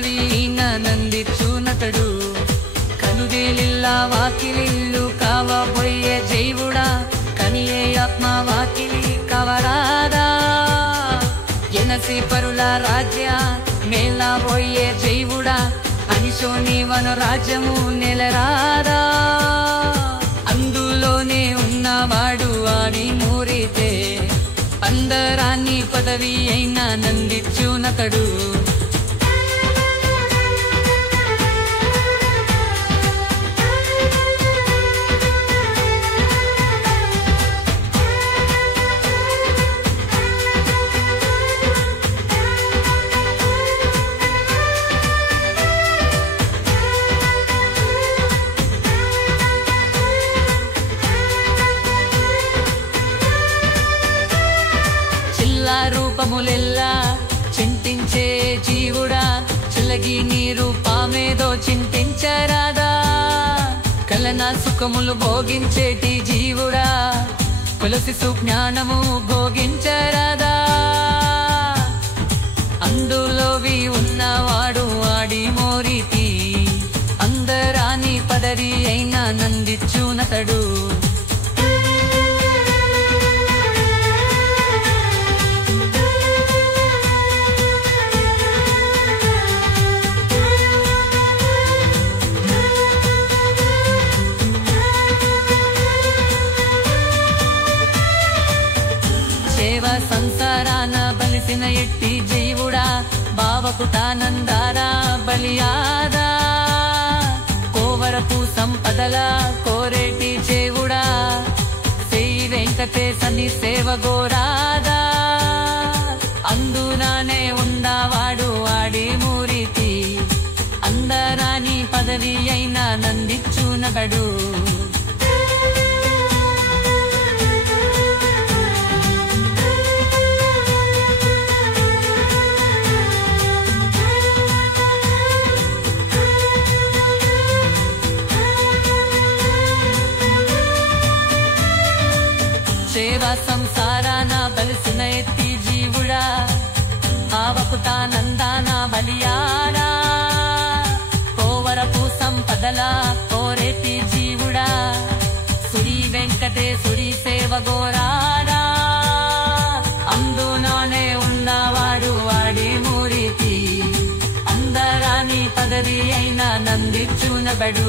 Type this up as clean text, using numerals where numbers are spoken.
పదవి నందిచ్చునతడు కనుదేలిల్ల వాకిలిల్లు కావబోయే జైవుడా కనియే ఆత్మ వాకిలి కవరాదా ఎనసి పరుల రాజ్య మేళబోయే జైవుడా అనిశోనివను రాజ్యము నెలరాదా అందులోనే ఉన్నవాడు వాడి మూరితే అందరాన్ని పదవి అయినా నందిచ్చునతడు రూపములెల్లా చింతించే జీవుడా చిలగి నీ రూపమేదో చింతించరాదా కలన సుఖములు భోగించేటి జీవుడా కులసి సుజ్ఞానము భోగించరాదా అందులోవి ఉన్నవాడు వాడి మోరీతి అందరాని పదవి అయినా నందిచ్చునతడు సంసారాన బలిసిన ఎట్టి జీవుడా భావకుటానందారా బలియాదా కోవరపు సంపదల కోరేటి జీవుడా శ్రీ వెంకటేశని సేవ గోరాదా అందునానే ఉండవాడు వాడి మూరితి అందరాని పదవి అయినా నందిచ్చునగడు సేవా సంసారాన బలిసిన ఎత్తి జీవుడా ఆవకుటానందాన బలియారా కోవరపు సంపదల కోరేటి జీవుడా శ్రీ వెంకటేశుడి సేవ గోరాడా అందులోనే ఉన్నవాడు వాడి మూరితి అందరాని పదవి అయినా నందిచ్చునబడు